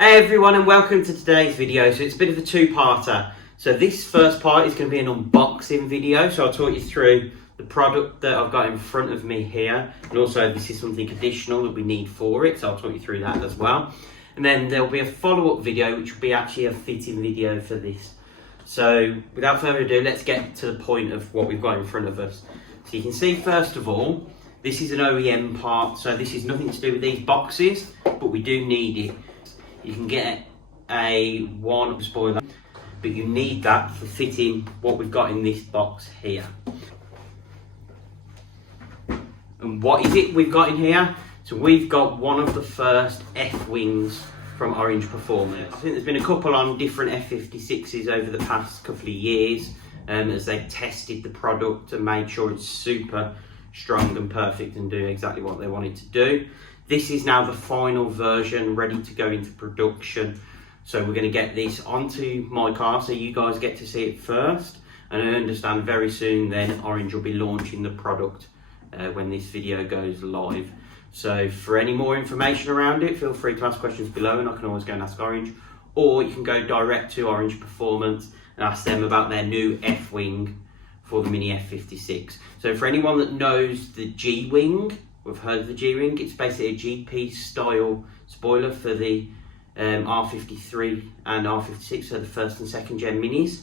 Hey everyone, and welcome to today's video. So it's a bit of a two-parter. So this first part is going to be an unboxing video. So I'll talk you through the product that I've got in front of me here, and also this is something additional that we need for it, so I'll talk you through that as well. And then there'll be a follow-up video, which will be actually a fitting video for this. So without further ado, let's get to the point of what we've got in front of us. So you can see, first of all, this is an OEM part, so this is nothing to do with these boxes, but we do need it. You can get a one spoiler, but you need that for fitting what we've got in this box here. And what is it we've got in here? So we've got one of the first F-wings from Orranje Performance. I think there's been a couple on different F56s over the past couple of years as they've tested the product and made sure it's super strong and perfect and doing exactly what they want it to do. This is now the final version, ready to go into production. So we're going to get this onto my car so you guys get to see it first. And I understand very soon then Orranje will be launching the product when this video goes live. So for any more information around it, feel free to ask questions below and I can always go and ask Orranje. Or you can go direct to Orranje Performance and ask them about their new F-wing for the Mini F56. So for anyone that knows the G-wing, we've heard of the G-wing, it's basically a GP style spoiler for the R53 and R56, so the first and second gen minis.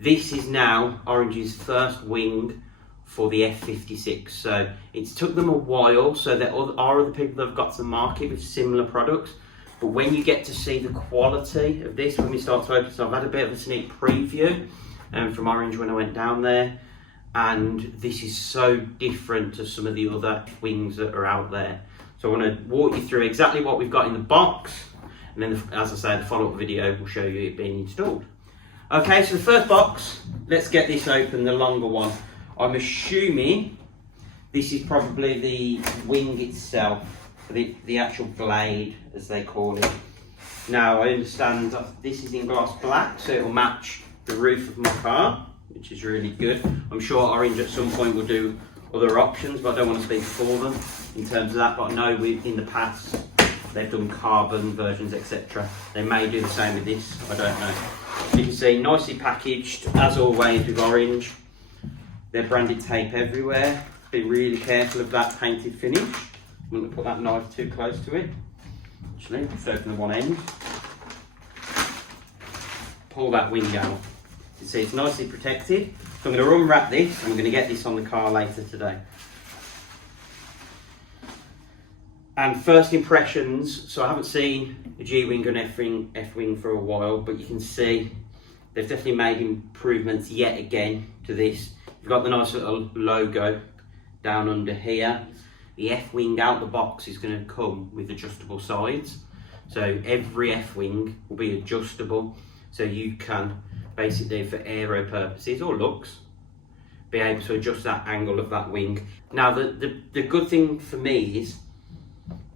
This is now Orrange's first wing for the F56. So it's took them a while, so there are other people that have got to the market with similar products. But when you get to see the quality of this, when we start to open, so I've had a bit of a sneak preview from Orranje when I went down there. And this is so different to some of the other wings that are out there. So I want to walk you through exactly what we've got in the box. And then, as I say, the follow-up video will show you it being installed. Okay, so the first box, let's get this open, the longer one. I'm assuming this is probably the wing itself, the actual blade, as they call it. Now, I understand that this is in gloss black, so it will match the roof of my car, which is really good. I'm sure Orranje at some point will do other options, but I don't want to speak for them in terms of that. But I know in the past they've done carbon versions, etc. They may do the same with this, I don't know. You can see nicely packaged, as always with Orranje. They're branded tape everywhere. Be really careful of that painted finish. I'm going to put that knife too close to it. Actually, let's open the one end. Pull that wing out. You see it's nicely protected. So I'm going to unwrap this and we're going to get this on the car later today. And first impressions, so I haven't seen a G-wing and F-wing for a while, but you can see they've definitely made improvements yet again to this. You've got the nice little logo down under here. The F-wing out the box is going to come with adjustable sides. So every F-wing will be adjustable, so you can basically, for aero purposes or looks, be able to adjust that angle of that wing. Now the good thing for me is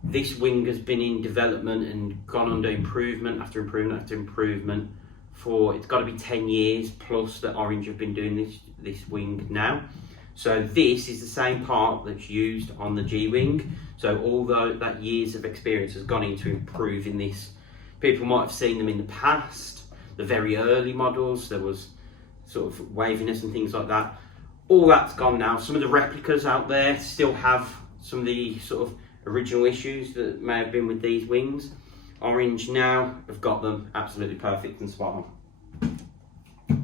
this wing has been in development and gone under improvement after improvement after improvement for, it's got to be 10 years plus that Orranje have been doing this wing now. So this is the same part that's used on the G-wing. So although that years of experience has gone into improving this, people might have seen them in the past, the very early models, there was sort of waviness and things like that. All that's gone now. Some of the replicas out there still have some of the sort of original issues that may have been with these wings. Orranje now have got them absolutely perfect and spot on.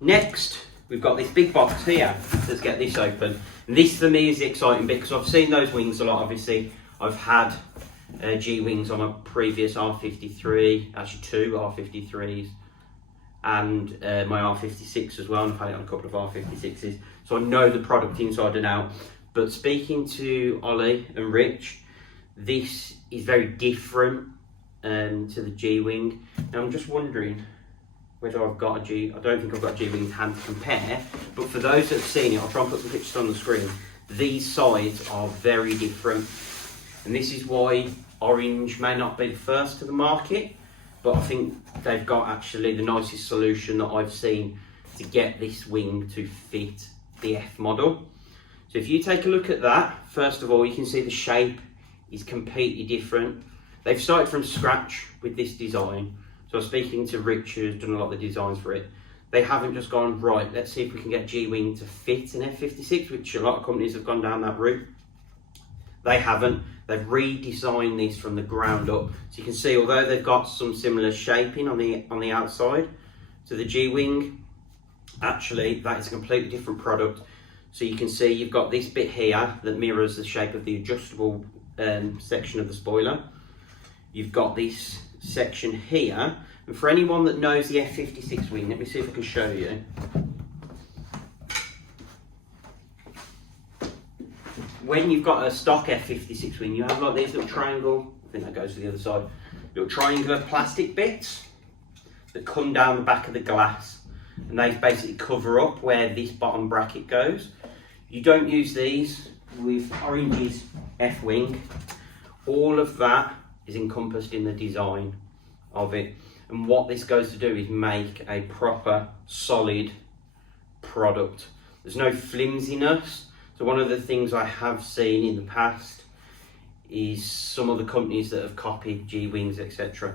Next, we've got this big box here. Let's get this open. And this for me is the exciting bit because I've seen those wings a lot, obviously. I've had G-wings on a previous R53, actually two R53s, and my R56 as well, and I've had it on a couple of R56s, so I know the product inside and out. But speaking to Ollie and Rich, this is very different to the G-wing. Now I'm just wondering whether I've got a G, I don't think I've got a G-wing in hand to compare, but for those that have seen it, I'll try and put some pictures on the screen. These sides are very different. And this is why Orranje may not be the first to the market, but I think they've got actually the nicest solution that I've seen to get this wing to fit the F model. So if you take a look at that, first of all, you can see the shape is completely different. They've started from scratch with this design. So I was speaking to Rich, who's done a lot of the designs for it. They haven't just gone, right, let's see if we can get G-Wing to fit an F56, which a lot of companies have gone down that route. They haven't. They've redesigned this from the ground up. So you can see, although they've got some similar shaping on the outside to the G-Wing, actually that is a completely different product. So you can see you've got this bit here that mirrors the shape of the adjustable section of the spoiler. You've got this section here, and for anyone that knows the F56 wing, let me see if I can show you. When you've got a stock F56 wing, you have like these little triangle, I think that goes to the other side, little triangular plastic bits that come down the back of the glass, and they basically cover up where this bottom bracket goes. You don't use these with Orrange's F-wing. All of that is encompassed in the design of it, and what this goes to do is make a proper solid product. There's no flimsiness. So one of the things I have seen in the past is some of the companies that have copied G-Wings, etc.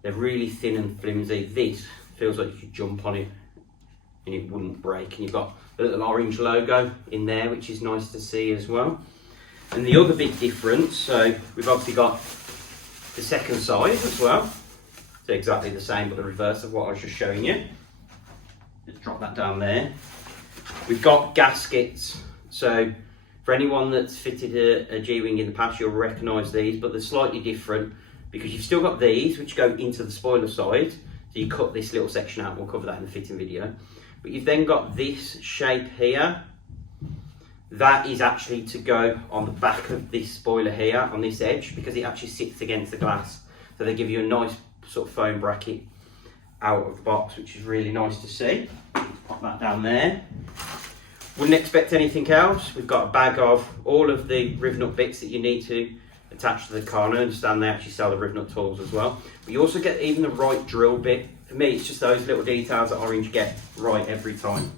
They're really thin and flimsy. This feels like you could jump on it and it wouldn't break. And you've got the little orange logo in there, which is nice to see as well. And the other big difference, so we've obviously got the second side as well. So exactly the same, but the reverse of what I was just showing you. Just drop that down there. We've got gaskets. So for anyone that's fitted a G-Wing in the past, you'll recognise these, but they're slightly different because you've still got these, which go into the spoiler side. So you cut this little section out, we'll cover that in the fitting video. But you've then got this shape here. That is actually to go on the back of this spoiler here, on this edge, because it actually sits against the glass. So they give you a nice sort of foam bracket out of the box, which is really nice to see. Pop that down there. Wouldn't expect anything else. We've got a bag of all of the rivet nut bits that you need to attach to the car, and I understand they actually sell the rivet nut tools as well. But you also get even the right drill bit. For me, it's just those little details that Orranje get right every time.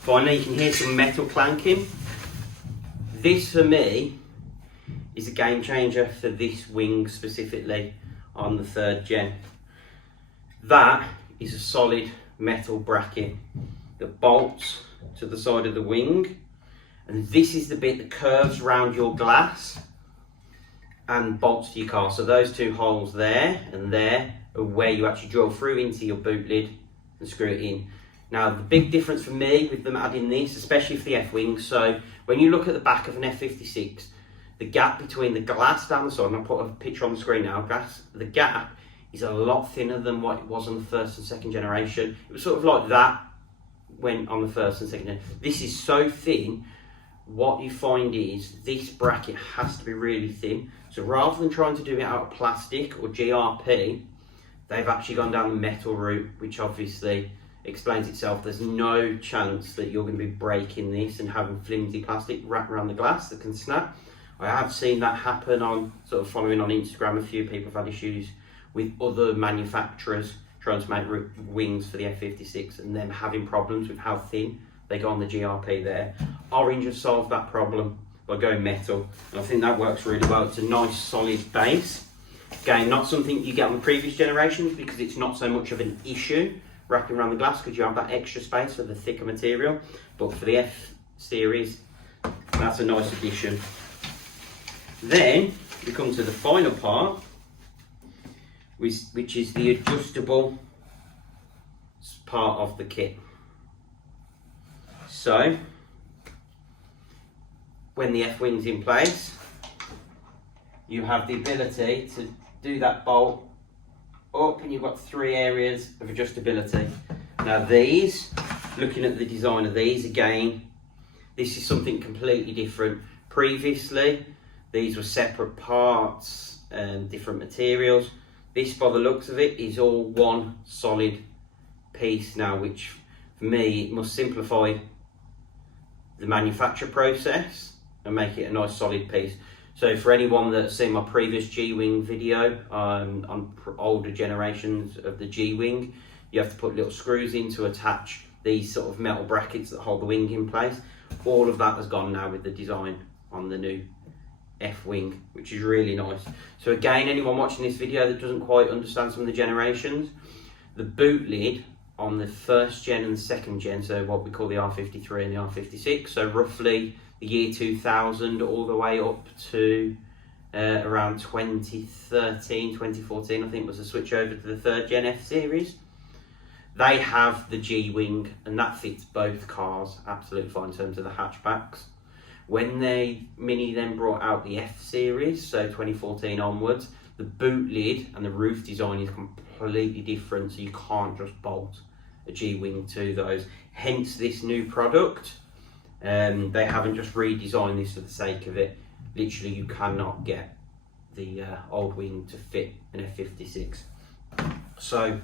Finally, you can hear some metal clanking. This, for me, is a game changer for this wing specifically on the 3rd gen. That is a solid metal bracket that bolts to the side of the wing, and this is the bit that curves around your glass and bolts to your car. So those two holes there and there are where you actually drill through into your boot lid and screw it in. Now the big difference for me with them adding this, especially for the F-wing, so when you look at the back of an F56, the gap between the glass down the side, and I'll put a picture on the screen now, the gap is a lot thinner than what it was on the 1st and 2nd generation. It was sort of like that when on the 1st and 2nd gen. This is so thin, what you find is this bracket has to be really thin. So rather than trying to do it out of plastic or GRP, they've actually gone down the metal route, which obviously explains itself. There's no chance that you're going to be breaking this and having flimsy plastic wrapped around the glass that can snap. I have seen that happen on sort of following on Instagram. A few people have had issues with other manufacturers trying to make wings for the F56 and them having problems with how thin they go on the GRP there. Orranje have solved that problem by going metal, and I think that works really well. It's a nice solid base. Again, not something you get on the previous generations because it's not so much of an issue wrapping around the glass because you have that extra space for the thicker material, but for the F series, that's a nice addition. Then we come to the final part, which is the adjustable part of the kit. So when the F-wing's in place, you have the ability to do that bolt up, and you've got 3 areas of adjustability. Now these, looking at the design of these again, this is something completely different. Previously, these were separate parts and different materials. This, by the looks of it, is all one solid piece now, which for me must simplify the manufacture process and make it a nice solid piece. So for anyone that's seen my previous G-Wing video on older generations of the G-Wing, you have to put little screws in to attach these sort of metal brackets that hold the wing in place. All of that has gone now with the design on the new F-wing, which is really nice. So again, anyone watching this video that doesn't quite understand some of the generations, the boot lid on the first gen and the second gen, so what we call the R53 and the R56, so roughly the year 2000 all the way up to around 2013, 2014, I think was the switch over to the third gen F series. They have the G-wing, and that fits both cars absolutely fine in terms of the hatchbacks. When Mini then brought out the F series, so 2014 onwards, the boot lid and the roof design is completely different, so you can't just bolt a G-wing to those. Hence this new product. They haven't just redesigned this for the sake of it. Literally, you cannot get the old wing to fit an F56. So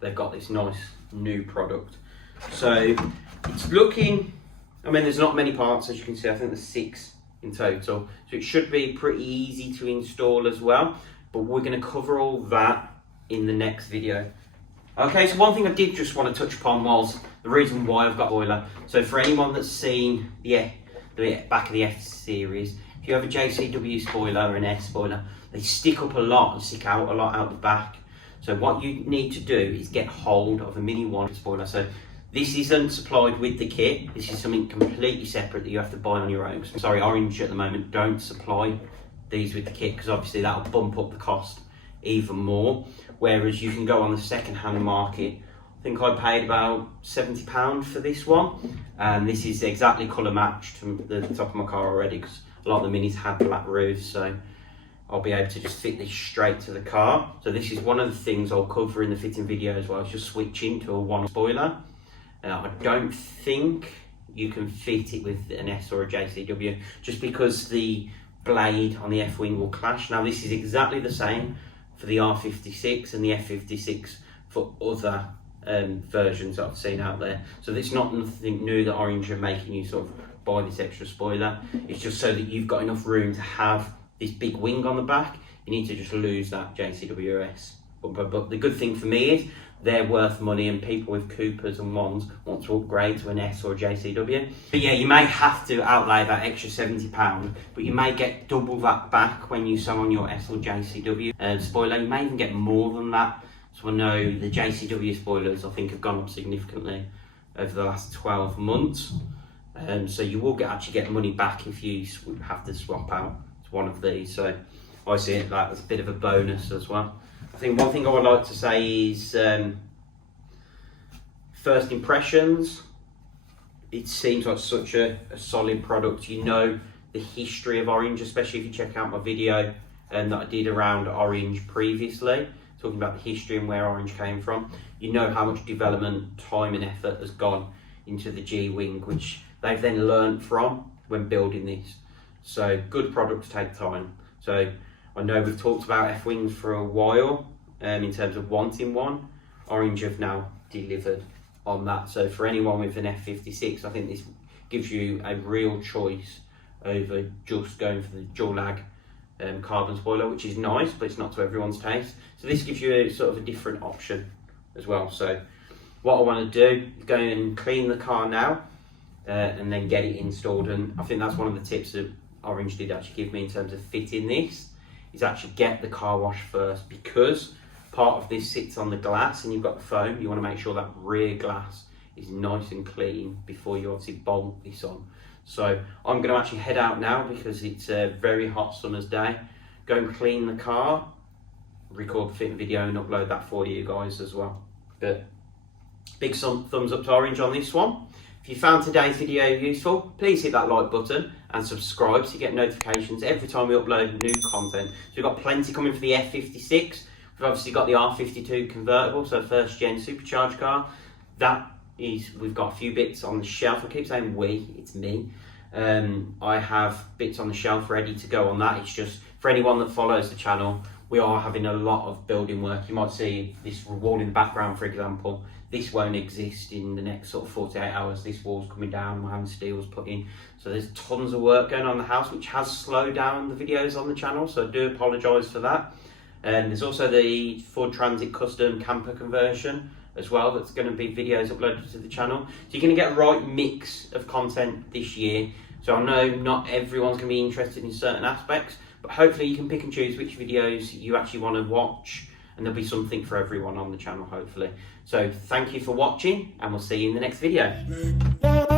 they've got this nice new product. So it's looking, I mean, there's not many parts, as you can see. I think there's 6 in total. So it should be pretty easy to install as well. But we're going to cover all that in the next video. Okay, so one thing I did just want to touch upon was the reason why I've got a spoiler. So for anyone that's seen the back of the F series, if you have a JCW spoiler or an S spoiler, they stick up a lot and stick out a lot out the back. So what you need to do is get hold of a Mini 1 spoiler. So this isn't supplied with the kit. This is something completely separate that you have to buy on your own. Sorry, Orranje at the moment don't supply these with the kit, because obviously that'll bump up the cost even more. Whereas you can go on the second-hand market. I think I paid about £70 for this one, and this is exactly colour matched to the top of my car already, because a lot of the Minis had black roofs, so I'll be able to just fit this straight to the car. So this is one of the things I'll cover in the fitting video as well. It's just switching to a 1 spoiler. I don't think you can fit it with an S or a JCW, just because the blade on the F-wing will clash. Now this is exactly the same for the R56 and the F56 for other versions that I've seen out there. So it's not nothing new that Orranje are making you sort of buy this extra spoiler. It's just so that you've got enough room to have this big wing on the back. You need to just lose that JCWS. But the good thing for me is they're worth money, and people with Coopers and Wands want to upgrade to an S or a JCW. But yeah, you may have to outlay that extra £70, but you may get double that back when you sew on your S or JCW spoiler. You may even get more than that. So I know the JCW spoilers, I think, have gone up significantly over the last 12 months. So you will actually get money back if you have to swap out to one of these. So I see it like as a bit of a bonus as well. I think one thing I would like to say is first impressions. It seems like such a solid product. You know the history of Orranje, especially if you check out my video that I did around Orranje previously, talking about the history and where Orranje came from. You know how much development, time and effort has gone into the G-wing, which they've then learned from when building this. So good products take time. So I know we've talked about F-wings for a while in terms of wanting one. Orranje have now delivered on that. So for anyone with an F56, I think this gives you a real choice over just going for the dual lag carbon spoiler, which is nice, but it's not to everyone's taste. So this gives you a sort of a different option as well. So what I want to do is go and clean the car now and then get it installed. And I think that's one of the tips that Orranje did actually give me in terms of fitting this, is actually get the car wash first, because part of this sits on the glass and you've got the foam. You want to make sure that rear glass is nice and clean before you obviously bolt this on. So I'm going to actually head out now because it's a very hot summer's day. Go and clean the car, record the fitting video and upload that for you guys as well. But big thumbs up to Orranje on this one. If you found today's video useful, please hit that like button and subscribe so you get notifications every time we upload new content. So we've got plenty coming for the F56. We've obviously got the R52 convertible, so first gen supercharged car. We've got a few bits on the shelf. I keep saying we, it's me. I have bits on the shelf ready to go on that. It's just for anyone that follows the channel, we are having a lot of building work. You might see this wall in the background, for example. This won't exist in the next sort of 48 hours. This wall's coming down, my hand steel's put in. So there's tons of work going on in the house, which has slowed down the videos on the channel. So I do apologise for that. And there's also the Ford Transit custom camper conversion as well. That's going to be videos uploaded to the channel. So you're going to get a right mix of content this year. So I know not everyone's going to be interested in certain aspects, but hopefully you can pick and choose which videos you actually want to watch, and there'll be something for everyone on the channel, hopefully. So thank you for watching, and we'll see you in the next video.